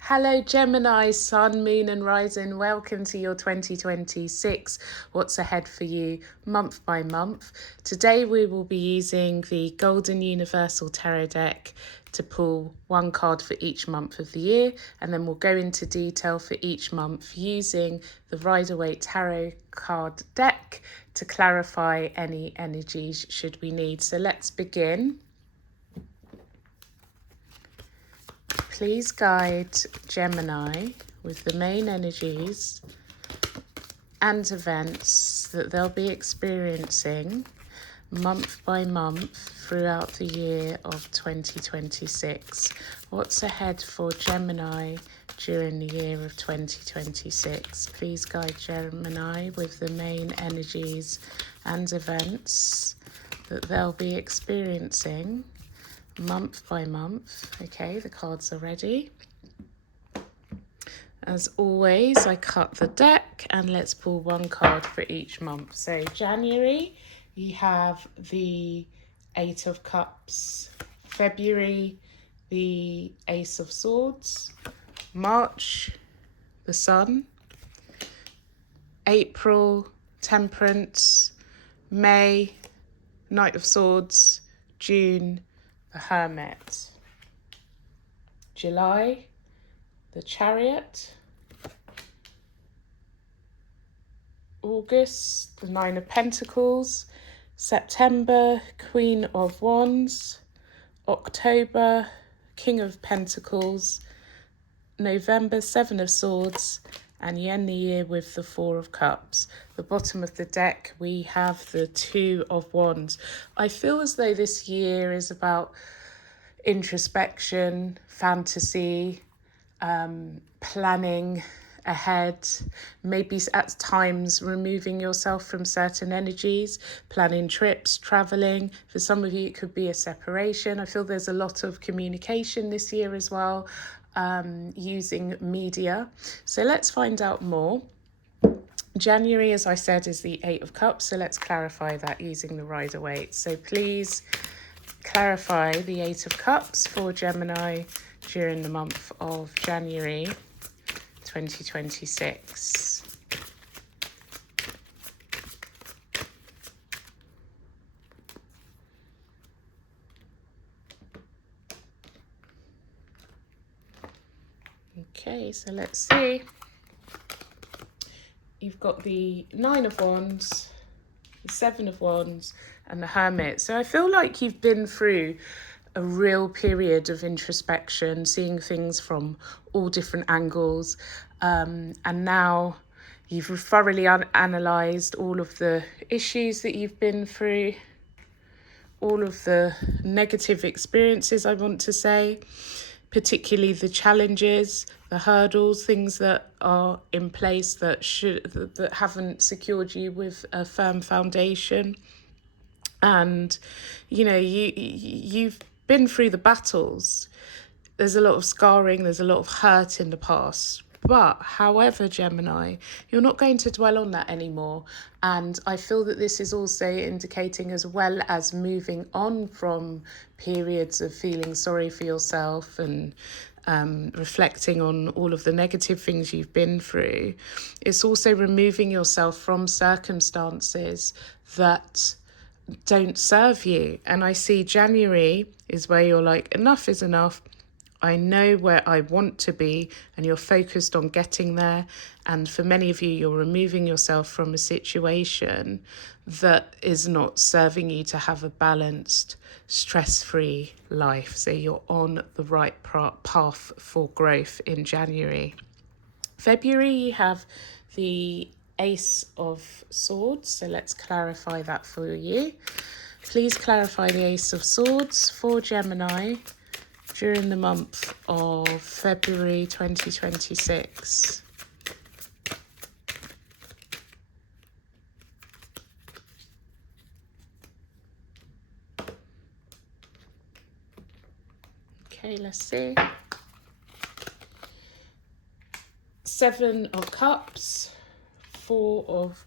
Hello Gemini, Sun, Moon and Rising. Welcome to your 2026 What's Ahead for You month by month. Today we will be using the Golden Universal Tarot deck to pull one card for each month of the year, and then we'll go into detail for each month using the Rider-Waite Tarot card deck to clarify any energies should we need. So let's begin. Please guide Gemini with the main energies and events that they'll be experiencing month by month throughout the year of 2026. What's ahead for Gemini during the year of 2026? Please guide Gemini with the main energies and events that they'll be experiencing month by month. Okay, the cards are ready. As always, I cut the deck and let's pull one card for each month. So January, you have the Eight of Cups. February, the Ace of Swords. March, the Sun. April, Temperance. May, Knight of Swords. June, the Hermit. July, the Chariot. August, the Nine of Pentacles. September, Queen of Wands. October, King of Pentacles. November, Seven of Swords. And you end the year with the Four of Cups. The bottom of the deck, we have the Two of Wands. I feel as though this year is about introspection, fantasy, planning ahead, maybe at times removing yourself from certain energies, planning trips, traveling. For some of you, it could be a separation. I feel there's a lot of communication this year as well, using media. So let's find out more. January, as I said, is the Eight of Cups. So let's clarify that using the Rider-Waite. So please clarify the Eight of Cups for Gemini during the month of January 2026. Okay, so let's see. You've got the Nine of Wands, the Seven of Wands, and the Hermit. So I feel like you've been through a real period of introspection, seeing things from all different angles, and now you've thoroughly analysed all of the issues that you've been through, all of the negative experiences, I want to say, particularly the challenges, the hurdles, things that are in place that haven't secured you with a firm foundation. And you've been through the battles. There's a lot of scarring, there's a lot of hurt in the past. But however, Gemini, you're not going to dwell on that anymore. And I feel that this is also indicating, as well as moving on from periods of feeling sorry for yourself and reflecting on all of the negative things you've been through, it's also removing yourself from circumstances that don't serve you. And I see January is where you're like, enough is enough. I know where I want to be, and you're focused on getting there. And for many of you, you're removing yourself from a situation that is not serving you to have a balanced, stress-free life. So you're on the right path for growth in January. February, you have the Ace of Swords. So let's clarify that for you. Please clarify the Ace of Swords for Gemini during the month of February 2026. Okay, let's see. Seven of Cups, Four of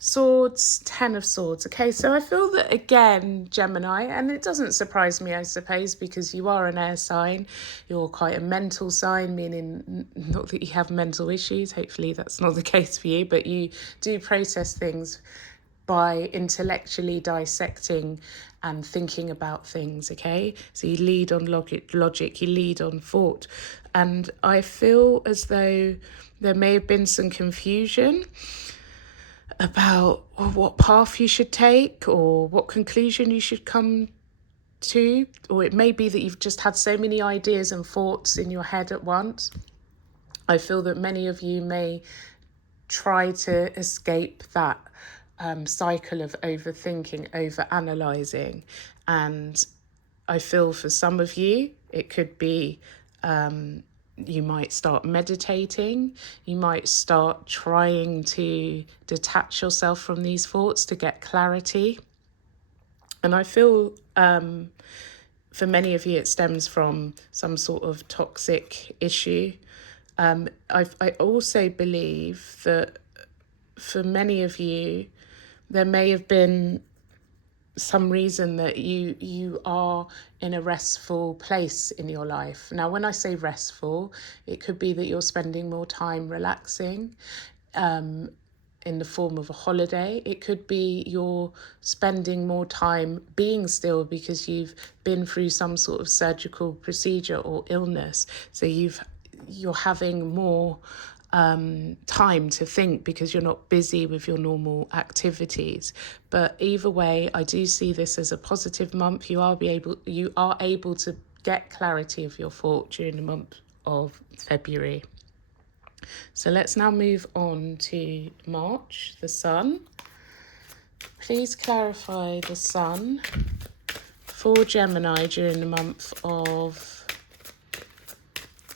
Swords, Ten of Swords. Okay, so I feel that again, Gemini, and it doesn't surprise me, I suppose, because you are an air sign. You're quite a mental sign, meaning not that you have mental issues. Hopefully that's not the case for you, but you do process things by intellectually dissecting and thinking about things, okay? So you lead on logic, you lead on thought. And I feel as though there may have been some confusion about what path you should take or what conclusion you should come to. Or it may be that you've just had so many ideas and thoughts in your head at once. I feel that many of you may try to escape that cycle of overthinking, over-analysing. And I feel for some of you, it could be you might start meditating. You might start trying to detach yourself from these thoughts to get clarity. And I feel for many of you, it stems from some sort of toxic issue. I also believe that for many of you, there may have been some reason that you are in a restful place in your life. Now, when I say restful, it could be that you're spending more time relaxing in the form of a holiday. It could be you're spending more time being still because you've been through some sort of surgical procedure or illness. So you're having more time to think because you're not busy with your normal activities. But either way, I do see this as a positive month. You are able to get clarity of your thought during the month of February. So let's now move on to March, the Sun. Please clarify the Sun for Gemini during the month of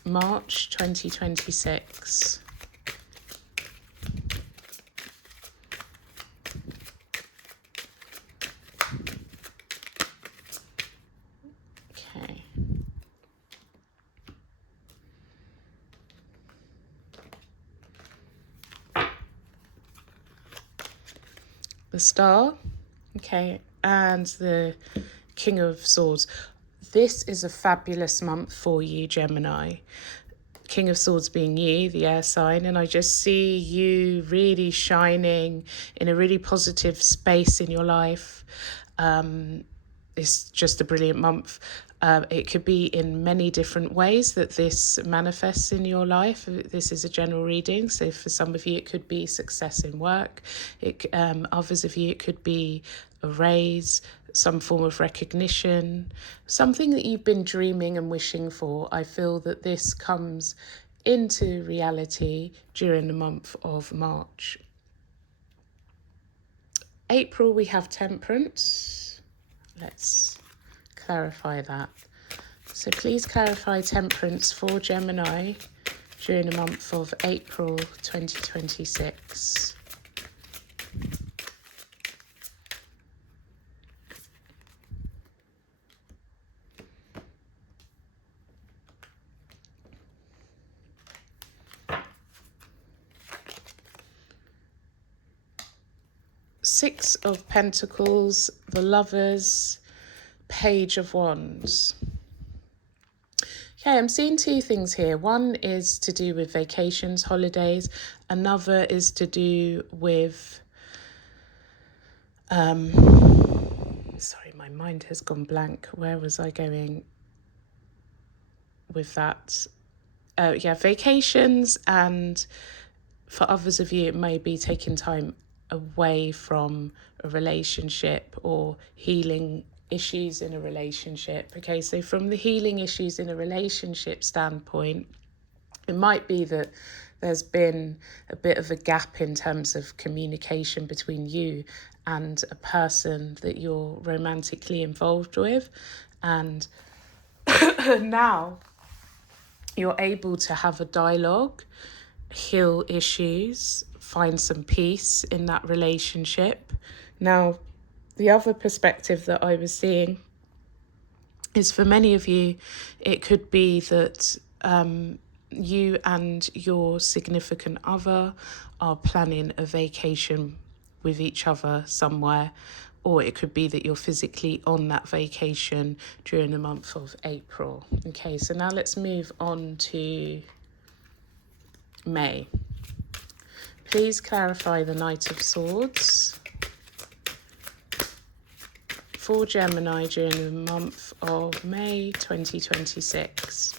March 2026. Okay. The Star, okay, and the King of Swords. This is a fabulous month for you, Gemini. King of Swords being you, the air sign, and I just see you really shining in a really positive space in your life. It's just a brilliant month. It could be in many different ways that this manifests in your life. This is a general reading, so for some of you it could be success in work. Others of you it could be a raise, some form of recognition, something that you've been dreaming and wishing for. I feel that this comes into reality during the month of March. April, we have Temperance. Let's clarify that. So please clarify Temperance for Gemini during the month of April 2026. Six of Pentacles, the Lovers, Page of Wands. Okay, I'm seeing two things here. One is to do with vacations, holidays. Another is to do with... sorry, my mind has gone blank. Where was I going with that? Vacations, and for others of you, it may be taking time away from a relationship or healing issues in a relationship. Okay, so from the healing issues in a relationship standpoint, it might be that there's been a bit of a gap in terms of communication between you and a person that you're romantically involved with, and now you're able to have a dialogue, heal issues, find some peace in that relationship. Now, the other perspective that I was seeing is for many of you, it could be that you and your significant other are planning a vacation with each other somewhere, or it could be that you're physically on that vacation during the month of April. Okay, so now let's move on to May. Please clarify the Knight of Swords for Gemini during the month of May 2026.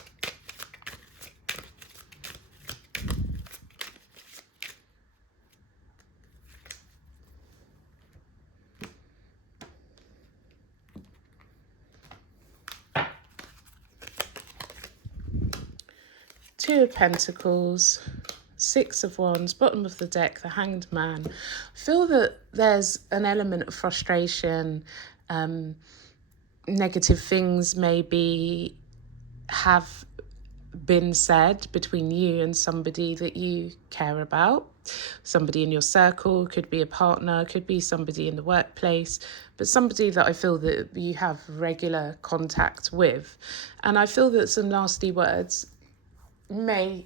Two of Pentacles, Six of Wands, bottom of the deck, the Hanged Man. I feel that there's an element of frustration, negative things maybe have been said between you and somebody that you care about. Somebody in your circle, could be a partner, could be somebody in the workplace, but somebody that I feel that you have regular contact with. And I feel that some nasty words may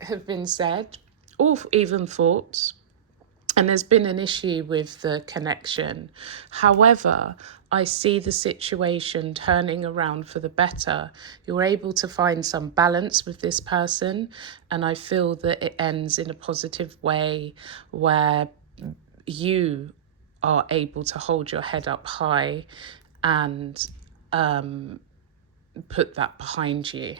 have been said, or even thoughts, and there's been an issue with the connection. However, I see the situation turning around for the better. You're able to find some balance with this person, and I feel that it ends in a positive way where you are able to hold your head up high and put that behind you.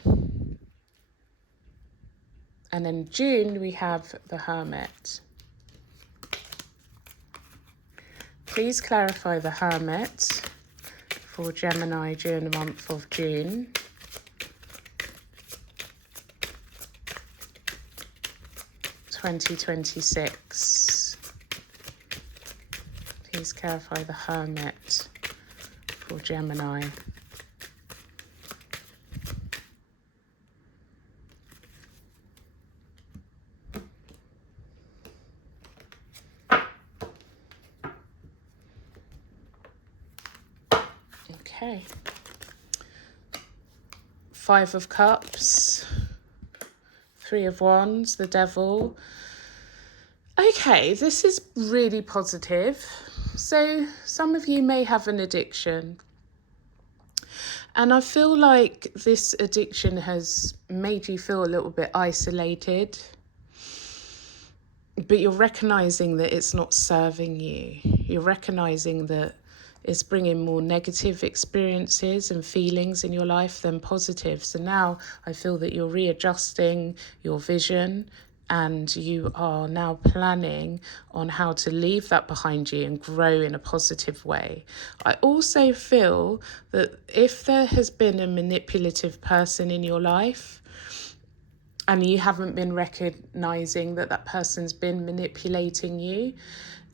And in June, we have the Hermit. Please clarify the Hermit for Gemini during the month of June. (2026). Please clarify the Hermit for Gemini. Okay. Five of Cups, Three of Wands, the Devil. Okay, this is really positive. So some of you may have an addiction. And I feel like this addiction has made you feel a little bit isolated. But you're recognizing that it's not serving you. You're recognizing that it's bringing more negative experiences and feelings in your life than positive. So now I feel that you're readjusting your vision and you are now planning on how to leave that behind you and grow in a positive way. I also feel that if there has been a manipulative person in your life and you haven't been recognizing that that person's been manipulating you,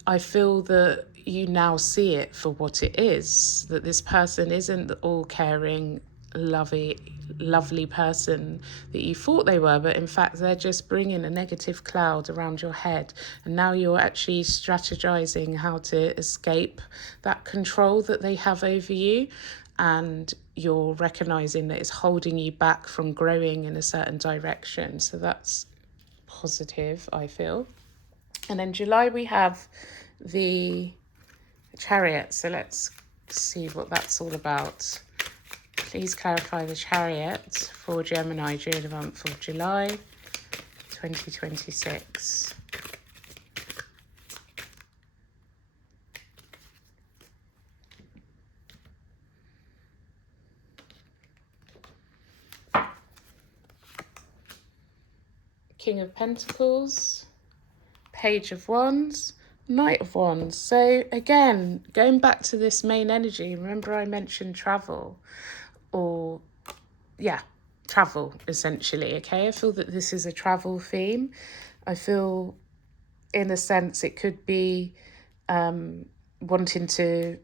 I feel that you now see it for what it is, that this person isn't the all-caring, lovely person that you thought they were, but in fact they're just bringing a negative cloud around your head. And now you're actually strategizing how to escape that control that they have over you, and you're recognizing that it's holding you back from growing in a certain direction. So that's positive, I feel. And then July we have the Chariot. So let's see what that's all about. Please clarify the Chariot for Gemini during the month of July 2026. King of Pentacles, Page of Wands, Knight of Wands. So again, going back to this main energy, remember I mentioned travel, or travel essentially. Okay, I feel that this is a travel theme. I feel in a sense it could be wanting to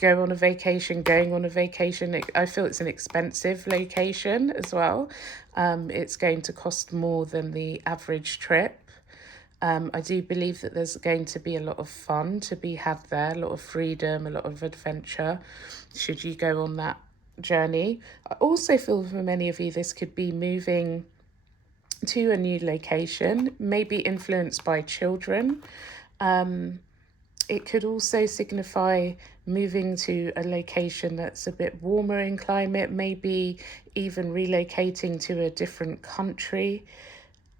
going on a vacation. I feel it's an expensive location as well. It's going to cost more than the average trip. I do believe that there's going to be a lot of fun to be had there, a lot of freedom, a lot of adventure, should you go on that journey. I also feel for many of you, this could be moving to a new location, maybe influenced by children. It could also signify moving to a location that's a bit warmer in climate, maybe even relocating to a different country.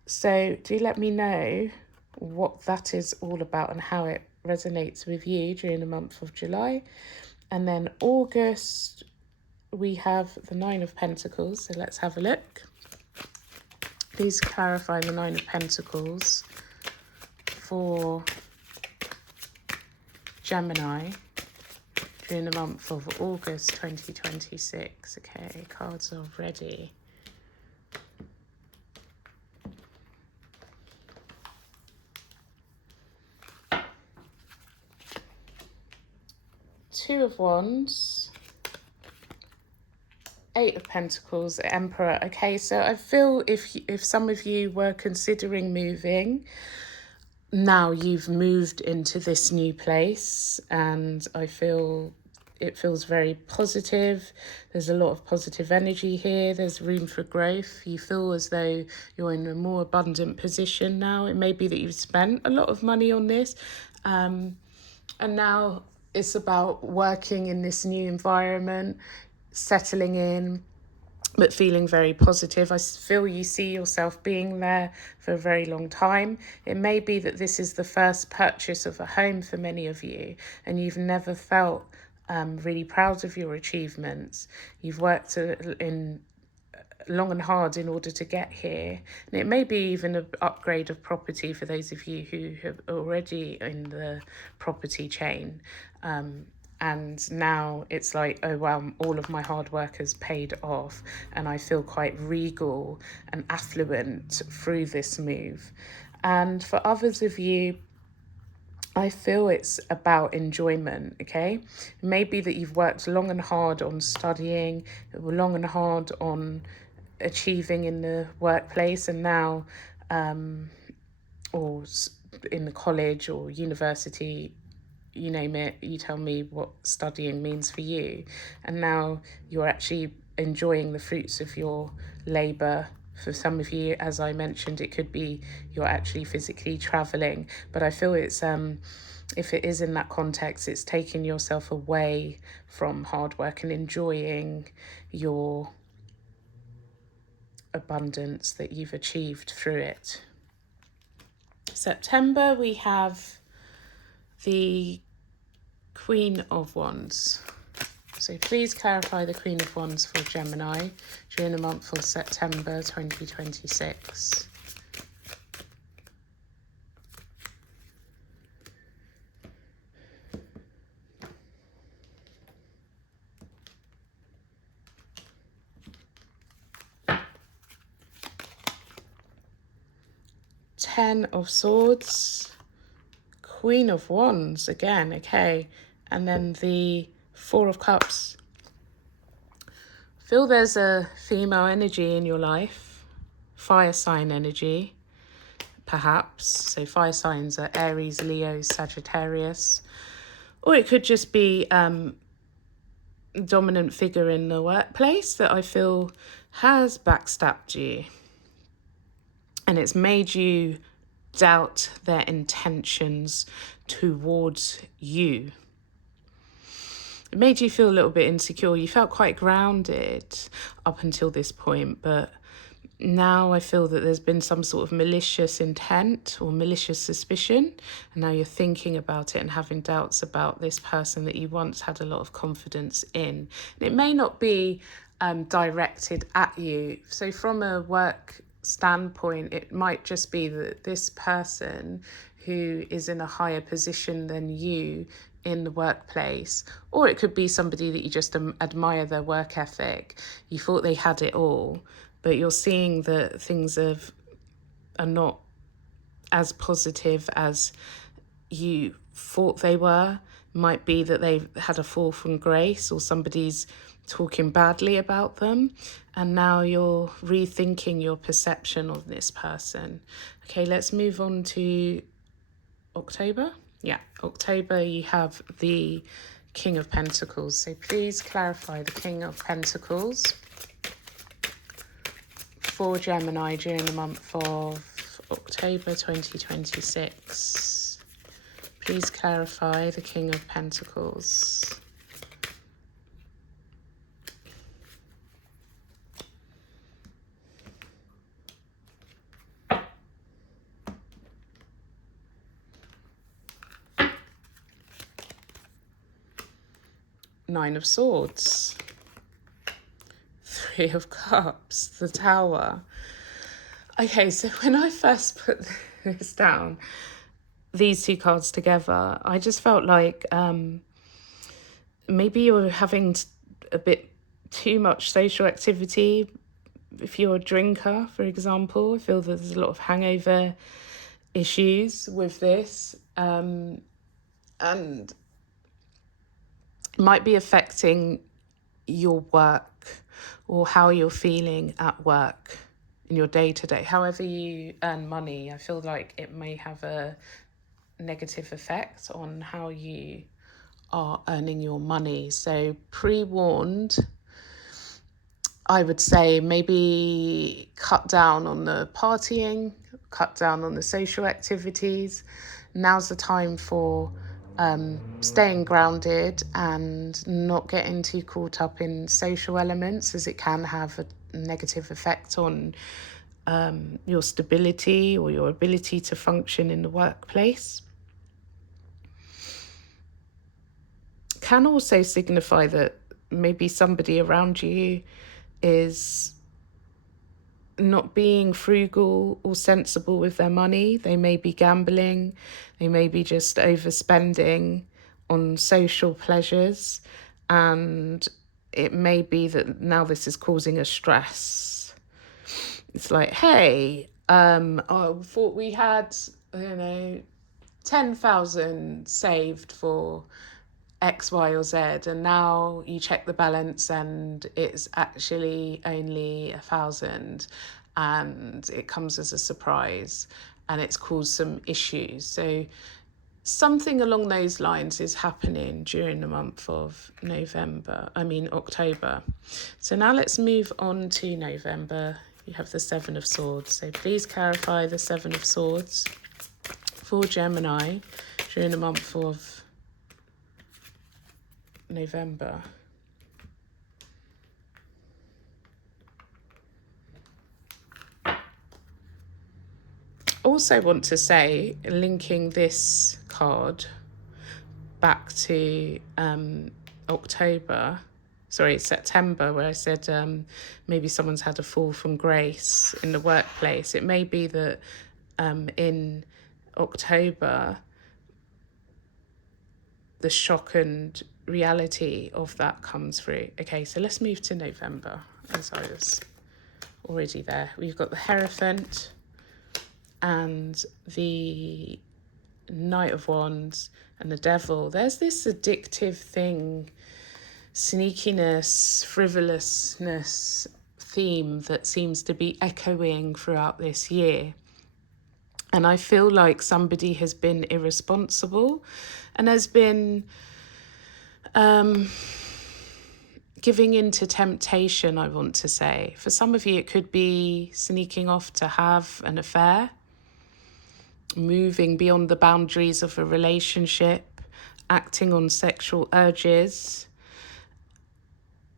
So do let me know what that is all about and how it resonates with you during the month of July. And then August, we have the Nine of Pentacles. So let's have a look. Please clarify the Nine of Pentacles for Gemini during the month of August 2026. Okay, cards are ready. Two of Wands, Eight of Pentacles, Emperor. Okay, so I feel if some of you were considering moving, now you've moved into this new place, and I feel it feels very positive. There's a lot of positive energy here. There's room for growth. You feel as though you're in a more abundant position now. It may be that you've spent a lot of money on this, and now it's about working in this new environment, settling in, but feeling very positive. I feel you see yourself being there for a very long time. It may be that this is the first purchase of a home for many of you, and you've never felt really proud of your achievements. You've worked in long and hard in order to get here, and it may be even an upgrade of property for those of you who have already in the property chain, and now it's like, oh wow, all of my hard work has paid off, and I feel quite regal and affluent through this move. And for others of you, I feel it's about enjoyment, okay? Maybe that you've worked long and hard on studying, long and hard on achieving in the workplace, and now, or in the college or university, you name it, you tell me what studying means for you. And now you're actually enjoying the fruits of your labour. For some of you, as I mentioned, it could be you're actually physically travelling. But I feel it's, if it is in that context, it's taking yourself away from hard work and enjoying your abundance that you've achieved through it. September, we have the Queen of Wands. So please clarify the Queen of Wands for Gemini during the month of September 2026. Ten of Swords, Queen of Wands again, okay, and then the Four of Cups. Feel there's a female energy in your life, fire sign energy, perhaps. So fire signs are Aries, Leo, Sagittarius, or it could just be dominant figure in the workplace that I feel has backstabbed you, and it's made you doubt their intentions towards you. It made you feel a little bit insecure. You felt quite grounded up until this point, but now I feel that there's been some sort of malicious intent or malicious suspicion, and now you're thinking about it and having doubts about this person that you once had a lot of confidence in. And it may not be directed at you. So from a work standpoint, it might just be that this person who is in a higher position than you in the workplace, or it could be somebody that you just admire their work ethic. You thought they had it all, but you're seeing that things are not as positive as you thought they were. Might be that they've had a fall from grace, or somebody's talking badly about them, and now you're rethinking your perception of this person. Okay, let's move on to October. Yeah, October, you have the King of Pentacles. So please clarify the King of Pentacles for Gemini during the month of October 2026. Please clarify the King of Pentacles. Nine of Swords. Three of Cups. The Tower. Okay, so when I first put this down, these two cards together, I just felt like maybe you're having a bit too much social activity. If you're a drinker, for example, I feel that there's a lot of hangover issues with this, and might be affecting your work or how you're feeling at work in your day-to-day. However you earn money, I feel like it may have a negative effect on how you are earning your money. So pre-warned, I would say maybe cut down on the partying, cut down on the social activities. Now's the time for staying grounded and not getting too caught up in social elements, as it can have a negative effect on your stability or your ability to function in the workplace. Can also signify that maybe somebody around you is not being frugal or sensible with their money. They may be gambling, they may be just overspending on social pleasures, and it may be that now this is causing a stress. It's like, hey, I thought we had, 10,000 saved for X, Y, or Z, and now you check the balance and it's actually only 1,000, and it comes as a surprise and it's caused some issues. So something along those lines is happening during the month of October. So now let's move on to November. You have the Seven of Swords. So please clarify the Seven of Swords for Gemini during the month of November. Also want to say, linking this card back to September, where I said maybe someone's had a fall from grace in the workplace. It may be that in October, the shock and reality of that comes through. Okay, so let's move to November, as I was already there. We've got the Hierophant and the Knight of Wands and the Devil. There's this addictive thing, sneakiness, frivolousness theme that seems to be echoing throughout this year. And I feel like somebody has been irresponsible and has been giving in to temptation, I want to say. For some of you, it could be sneaking off to have an affair, moving beyond the boundaries of a relationship, acting on sexual urges.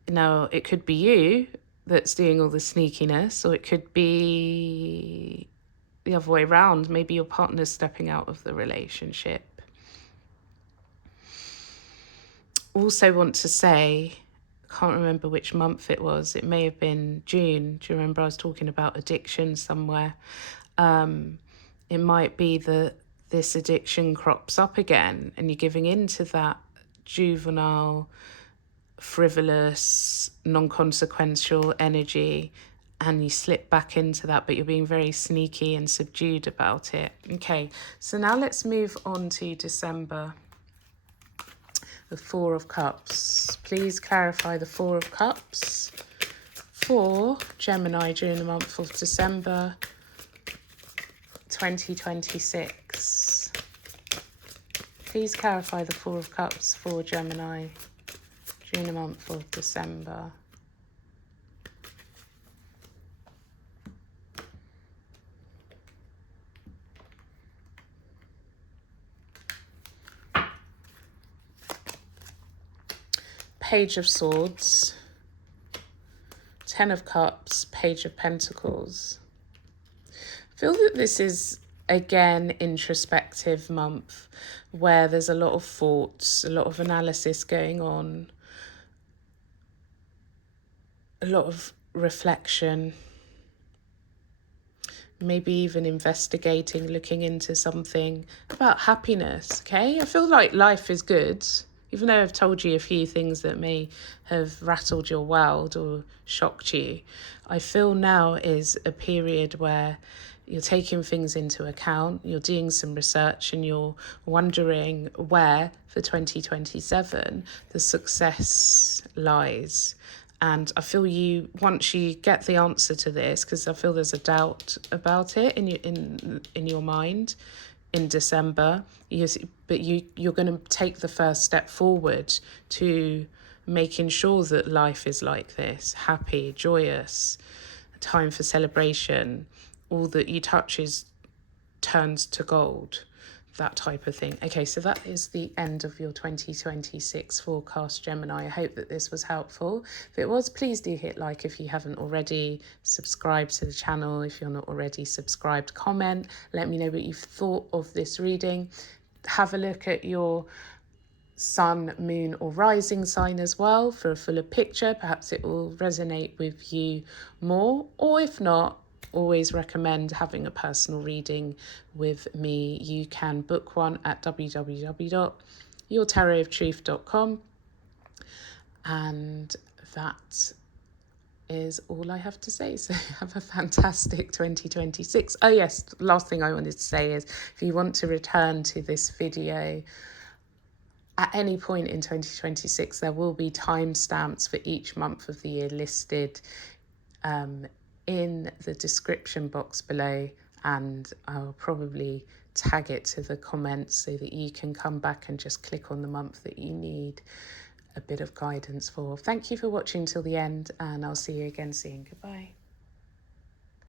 Now, it could be you that's doing all the sneakiness, or it could be the other way around. Maybe your partner's stepping out of the relationship. Also want to say, I can't remember which month it was. It may have been June. Do you remember I was talking about addiction somewhere? It might be that this addiction crops up again and you're giving into that juvenile, frivolous, non-consequential energy, and you slip back into that, but you're being very sneaky and subdued about it. Okay, so now let's move on to December. The Four of Cups. Please clarify the Four of Cups for Gemini during the month of December 2026. Please clarify the Four of Cups for Gemini during the month of December. Page of Swords, Ten of Cups, Page of Pentacles. I feel that this is, again, introspective month where there's a lot of thoughts, a lot of analysis going on, a lot of reflection, maybe even investigating, looking into something about happiness, okay? I feel like life is good, even though I've told you a few things that may have rattled your world or shocked you. I feel now is a period where you're taking things into account, you're doing some research, and you're wondering where for 2027 the success lies. And I feel once you get the answer to this, because I feel there's a doubt about it in your mind in December, you're going to take the first step forward to making sure that life is like this, happy, joyous, time for celebration. All that you touch turns to gold, that type of thing. Okay, so that is the end of your 2026 forecast, Gemini. I hope that this was helpful. If it was, please do hit like if you haven't already, subscribe to the channel if you're not already subscribed, comment, let me know what you've thought of this reading. Have a look at your sun, moon or rising sign as well for a fuller picture. Perhaps it will resonate with you more, or if not, always recommend having a personal reading with me. You can book one at www.yourtarotoftruth.com. And that is all I have to say. So have a fantastic 2026. Oh yes, last thing I wanted to say is if you want to return to this video at any point in 2026, there will be timestamps for each month of the year listed in the description box below, and I'll probably tag it to the comments so that you can come back and just click on the month that you need a bit of guidance for. Thank you for watching till the end, and I'll see you again soon. Goodbye.